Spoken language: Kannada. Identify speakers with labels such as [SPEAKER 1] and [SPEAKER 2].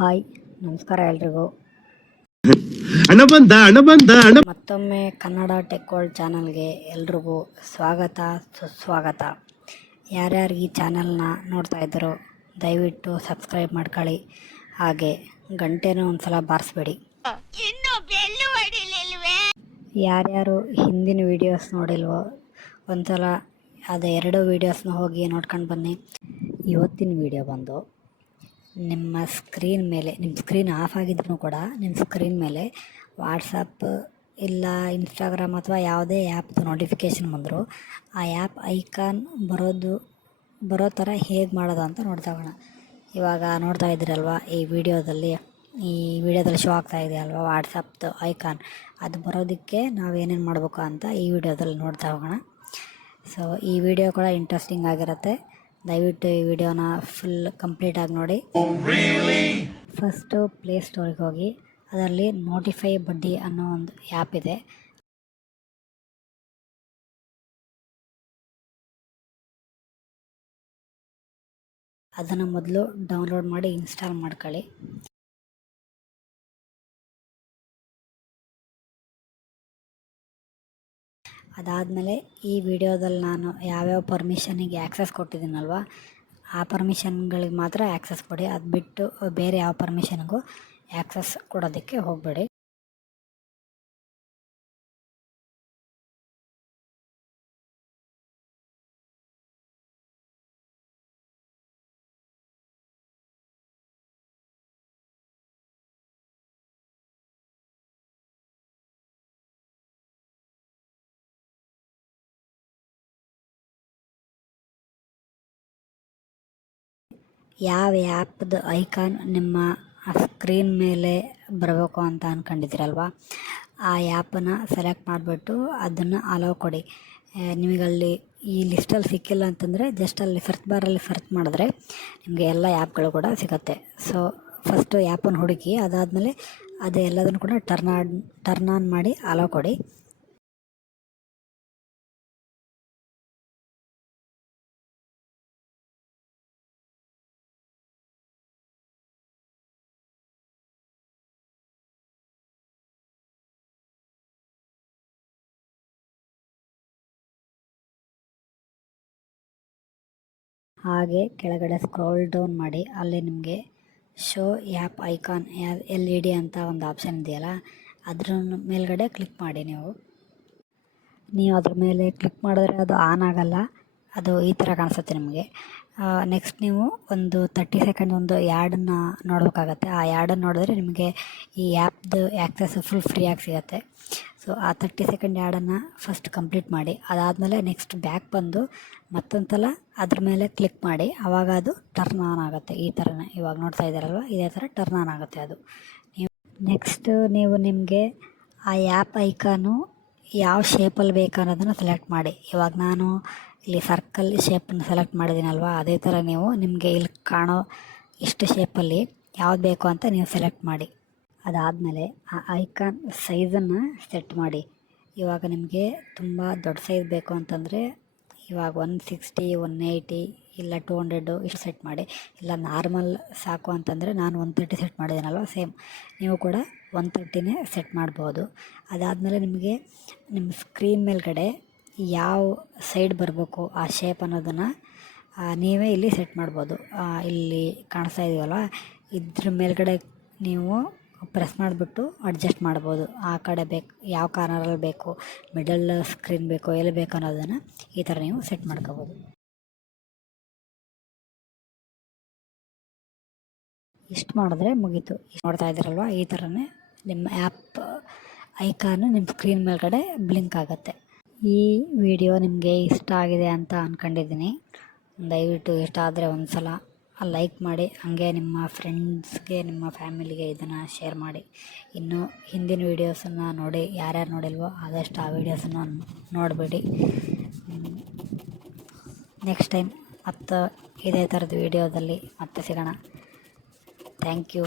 [SPEAKER 1] ಹಾಯ್ ನಮಸ್ಕಾರ ಎಲ್ರಿಗೂ.
[SPEAKER 2] ಹಣ ಬಂದ ಹಣ ಬಂದ ಹಣ
[SPEAKER 1] ಮತ್ತೊಮ್ಮೆ ಕನ್ನಡ ಟೆಕ್ ವರ್ಲ್ಡ್ ಚಾನಲ್ಗೆ ಎಲ್ರಿಗೂ ಸ್ವಾಗತ ಸುಸ್ವಾಗತ. ಯಾರ್ಯಾರು ಈ ಚಾನಲ್ನ ನೋಡ್ತಾ ಇದ್ದಾರೋ ದಯವಿಟ್ಟು ಸಬ್ಸ್ಕ್ರೈಬ್ ಮಾಡ್ಕೊಳ್ಳಿ. ಹಾಗೆ ಗಂಟೆನೂ ಒಂದ್ಸಲ ಬಾರಿಸ್ಬೇಡಿ. ಯಾರ್ಯಾರು ಹಿಂದಿನ ವಿಡಿಯೋಸ್ ನೋಡಿಲ್ವೋ ಒಂದ್ಸಲ ಅದು ಎರಡು ವೀಡಿಯೋಸ್ನ ಹೋಗಿ ನೋಡ್ಕೊಂಡು ಬನ್ನಿ. ಇವತ್ತಿನ ವಿಡಿಯೋ ಬಂದು ನಿಮ್ಮ ಸ್ಕ್ರೀನ್ ಮೇಲೆ ನಿಮ್ಮ ಸ್ಕ್ರೀನ್ ಆಫ್ ಆಗಿದ್ರೂ ಕೂಡ ನಿಮ್ಮ ಸ್ಕ್ರೀನ್ ಮೇಲೆ ವಾಟ್ಸಪ್ ಇಲ್ಲ ಇನ್ಸ್ಟಾಗ್ರಾಮ್ ಅಥವಾ ಯಾವುದೇ ಆ್ಯಪ್ದು ನೋಟಿಫಿಕೇಷನ್ ಬಂದರೂ, ಆ ಆ್ಯಪ್ ಐಕಾನ್ ಬರೋದು, ಬರೋ ಥರ ಹೇಗೆ ಮಾಡೋದು ಅಂತ ನೋಡ್ತಾ ಹೋಗೋಣ. ಇವಾಗ ನೋಡ್ತಾ ಇದ್ದೀರಲ್ವ, ಈ ವಿಡಿಯೋದಲ್ಲಿ ಈ ವಿಡಿಯೋದಲ್ಲಿ ಶೋ ಆಗ್ತಾ ಇದೆ ಅಲ್ವಾ ವಾಟ್ಸಪ್ದು ಐಕಾನ್ ಅದು ಬರೋದಕ್ಕೆ ನಾವು ಏನೇನು ಮಾಡಬೇಕು ಅಂತ ಈ ವಿಡಿಯೋದಲ್ಲಿ ನೋಡ್ತಾ ಹೋಗೋಣ. ಸೊ ಈ ವಿಡಿಯೋ ಕೂಡ ಇಂಟ್ರೆಸ್ಟಿಂಗ್ ಆಗಿರುತ್ತೆ. ದಯವಿಟ್ಟು ಈ ವಿಡಿಯೋನ ಫುಲ್ ಕಂಪ್ಲೀಟಾಗಿ ನೋಡಿ. ಫಸ್ಟು ಪ್ಲೇ ಸ್ಟೋರಿಗೆ ಹೋಗಿ, ಅದರಲ್ಲಿ ನೋಟಿಫೈ ಬಡ್ಡಿ ಅನ್ನೋ ಒಂದು ಆ್ಯಪ್ ಇದೆ. ಅದನ್ನು ಮೊದಲು ಡೌನ್ಲೋಡ್ ಮಾಡಿ ಇನ್ಸ್ಟಾಲ್ ಮಾಡ್ಕೊಳ್ಳಿ. ಅದಾದಮೇಲೆ ಈ ವಿಡಿಯೋದಲ್ಲಿ ನಾನು ಯಾವ್ಯಾವ ಪರ್ಮಿಷನಿಗೆ ಆ್ಯಕ್ಸಸ್ ಕೊಟ್ಟಿದ್ದೀನಲ್ವ, ಆ ಪರ್ಮಿಷನ್ಗಳಿಗೆ ಮಾತ್ರ ಆ್ಯಕ್ಸಸ್ ಕೊಡಿ. ಅದು ಬಿಟ್ಟು ಬೇರೆ ಯಾವ ಪರ್ಮಿಷನ್ಗೂ ಆ್ಯಕ್ಸಸ್ ಕೊಡೋದಕ್ಕೆ ಹೋಗಬೇಡಿ. ಯಾವ ಆ್ಯಪ್ದು ಐಕಾನ್ ನಿಮ್ಮ ಸ್ಕ್ರೀನ್ ಮೇಲೆ ಬರಬೇಕು ಅಂತ ಅಂದ್ಕೊಂಡಿದ್ದೀರಲ್ವ ಆ ಆ್ಯಪನ್ನು ಸೆಲೆಕ್ಟ್ ಮಾಡಿಬಿಟ್ಟು ಅದನ್ನು ಅಲೋ ಕೊಡಿ. ನಿಮಗಲ್ಲಿ ಈ ಲಿಸ್ಟಲ್ಲಿ ಸಿಕ್ಕಿಲ್ಲ ಅಂತಂದರೆ ಜಸ್ಟ್ ಅಲ್ಲಿ ಸರ್ಚ್ ಬಾರಲ್ಲಿ ಸರ್ಚ್ ಮಾಡಿದ್ರೆ ನಿಮಗೆ ಎಲ್ಲ ಆ್ಯಪ್ಗಳು ಕೂಡ ಸಿಗುತ್ತೆ. ಸೊ ಫಸ್ಟು ಆ್ಯಪನ್ನು ಹುಡುಕಿ ಅದಾದಮೇಲೆ ಅದು ಎಲ್ಲದನ್ನು ಕೂಡ ಟರ್ನ್ ಆನ್ ಟರ್ನ್ ಆನ್ ಮಾಡಿ ಅಲೋ ಕೊಡಿ. ಹಾಗೆ ಕೆಳಗಡೆ ಸ್ಕ್ರೋಲ್ ಡೌನ್ ಮಾಡಿ, ಅಲ್ಲಿ ನಿಮಗೆ show app icon L E D ಅಂತ ಒಂದು ಆಪ್ಷನ್ ಇದೆಯಲ್ಲ ಅದ್ರ ಮೇಲ್ಗಡೆ ಕ್ಲಿಕ್ ಮಾಡಿ ನೀವು. ನೀವು ಅದ್ರ ಮೇಲೆ ಕ್ಲಿಕ್ ಮಾಡಿದ್ರೆ ಅದು ಆನ್ ಆಗಲ್ಲ, ಅದು ಈ ಥರ ಕಾಣಿಸುತ್ತೆ ನಿಮಗೆ. ನೆಕ್ಸ್ಟ್ ನೀವು ಒಂದು ತರ್ಟಿ ಸೆಕೆಂಡ್ ಒಂದು ಯಾಡನ್ನು ನೋಡಬೇಕಾಗತ್ತೆ. ಆ ಯಾಡನ್ನು ನೋಡಿದ್ರೆ ನಿಮಗೆ ಈ ಆ್ಯಪ್ದು ಆ್ಯಕ್ಸಸ್ ಫುಲ್ ಫ್ರೀಯಾಗಿ ಸಿಗುತ್ತೆ. ಸೊ ಆ ತರ್ಟಿ ಸೆಕೆಂಡ್ ಆ್ಯಡನ್ನು ಫಸ್ಟ್ ಕಂಪ್ಲೀಟ್ ಮಾಡಿ. ಅದಾದಮೇಲೆ ನೆಕ್ಸ್ಟ್ ಬ್ಯಾಕ್ ಬಂದು ಮತ್ತೊಂದು ಸಲ ಅದ್ರ ಮೇಲೆ ಕ್ಲಿಕ್ ಮಾಡಿ. ಆವಾಗ ಅದು ಟರ್ನ್ ಆನ್ ಆಗುತ್ತೆ. ಈ ಥರನೇ ಇವಾಗ ನೋಡ್ತಾ ಇದ್ದಾರಲ್ವ? ಇದೇ ಥರ ಟರ್ನ್ ಆನ್ ಆಗುತ್ತೆ ಅದು. ನೀವು ನೆಕ್ಸ್ಟ್ ನೀವು ನಿಮಗೆ ಆ ಆ್ಯಪ್ ಐಕಾನು ಯಾವ ಶೇಪಲ್ಲಿ ಬೇಕು ಅನ್ನೋದನ್ನು ಸೆಲೆಕ್ಟ್ ಮಾಡಿ. ಇವಾಗ ನಾನು ಇಲ್ಲಿ ಸರ್ಕಲ್ ಶೇಪನ್ನು ಸೆಲೆಕ್ಟ್ ಮಾಡಿದ್ದೀನಲ್ವ? ಅದೇ ಥರ ನೀವು ನಿಮಗೆ ಇಲ್ಲಿ ಕಾಣೋ ಇಷ್ಟು ಶೇಪಲ್ಲಿ ಯಾವ್ದು ಬೇಕು ಅಂತ ನೀವು ಸೆಲೆಕ್ಟ್ ಮಾಡಿ. ಅದಾದಮೇಲೆ ಆ ಐಕಾನ್ ಸೈಜನ್ನು ಸೆಟ್ ಮಾಡಿ. ಇವಾಗ ನಿಮಗೆ ತುಂಬ ದೊಡ್ಡ ಸೈಜ್ ಬೇಕು ಅಂತಂದರೆ ಇವಾಗ ಒನ್ ಸಿಕ್ಸ್ಟಿ, ಒನ್ ಏಯ್ಟಿ ಇಲ್ಲ ಟೂ ಹಂಡ್ರೆಡು ಇಷ್ಟು ಸೆಟ್ ಮಾಡಿ. ಇಲ್ಲ ನಾರ್ಮಲ್ ಸಾಕು ಅಂತಂದರೆ ನಾನು ಒನ್ ತರ್ಟಿ ಸೆಟ್ ಮಾಡಿದ್ದೀನಲ್ವ ಸೇಮ್. ನೀವು ಕೂಡ ಒನ್ ತರ್ಟಿನೇ ಸೆಟ್ ಮಾಡ್ಬೋದು. ಅದಾದಮೇಲೆ ನಿಮಗೆ ನಿಮ್ಮ ಸ್ಕ್ರೀನ್ ಮೇಲ್ಗಡೆ ಯಾವ ಸೈಡ್ ಬರಬೇಕು ಆ ಶೇಪ್ ಅನ್ನೋದನ್ನು ನೀವೇ ಇಲ್ಲಿ ಸೆಟ್ ಮಾಡ್ಬೋದು. ಇಲ್ಲಿ ಕಾಣಿಸ್ತಾ ಇದೆಯಲ್ಲ ಇದ್ರ ಮೇಲ್ಗಡೆ ನೀವು ಪ್ರೆಸ್ ಮಾಡಿಬಿಟ್ಟು ಅಡ್ಜಸ್ಟ್ ಮಾಡ್ಬೋದು. ಆ ಕಡೆ ಬೇಕು, ಯಾವ ಕಾರ್ನರಲ್ಲಿ ಬೇಕು ಮಿಡಲ್ ಸ್ಕ್ರೀನ್ ಬೇಕೋ, ಎಲ್ಲಿ ಬೇಕು ಅನ್ನೋದನ್ನು ಈ ಥರ ನೀವು ಸೆಟ್ ಮಾಡ್ಕೋಬೋದು. ಇಷ್ಟು ಮಾಡಿದ್ರೆ ಮುಗೀತು. ಇಷ್ಟ್ ನೋಡ್ತಾ ಇದ್ದೀರಲ್ವ? ಈ ಥರನೇ ನಿಮ್ಮ ಆ್ಯಪ್ ಐಕಾನು ನಿಮ್ಮ ಸ್ಕ್ರೀನ್ ಮೇಲ್ಗಡೆ ಬ್ಲಿಂಕ್ ಆಗುತ್ತೆ. ಈ ವಿಡಿಯೋ ನಿಮಗೆ ಇಷ್ಟ ಆಗಿದೆ ಅಂತ ಅಂದ್ಕೊಂಡಿದ್ದೀನಿ ದಯವಿಟ್ಟು ಇಷ್ಟ ಆದರೆ ಒಂದು ಸಲ ಲೈಕ್ ಮಾಡಿ, ಹಾಗೆ ನಿಮ್ಮ ಫ್ರೆಂಡ್ಸ್ಗೆ ನಿಮ್ಮ ಫ್ಯಾಮಿಲಿಗೆ ಇದನ್ನು ಶೇರ್ ಮಾಡಿ. ಇನ್ನು ಹಿಂದಿನ ವೀಡಿಯೋಸನ್ನು ನೋಡಿ, ಯಾರ್ಯಾರು ನೋಡಿಲ್ವೋ ಆದಷ್ಟು ಆ ವೀಡಿಯೋಸನ್ನು ನೋಡಬೇಡಿ. ನೆಕ್ಸ್ಟ್ ಟೈಮ್ ಮತ್ತು ಇದೇ ಥರದ ವೀಡಿಯೋದಲ್ಲಿ ಮತ್ತೆ ಸಿಗೋಣ. Thank you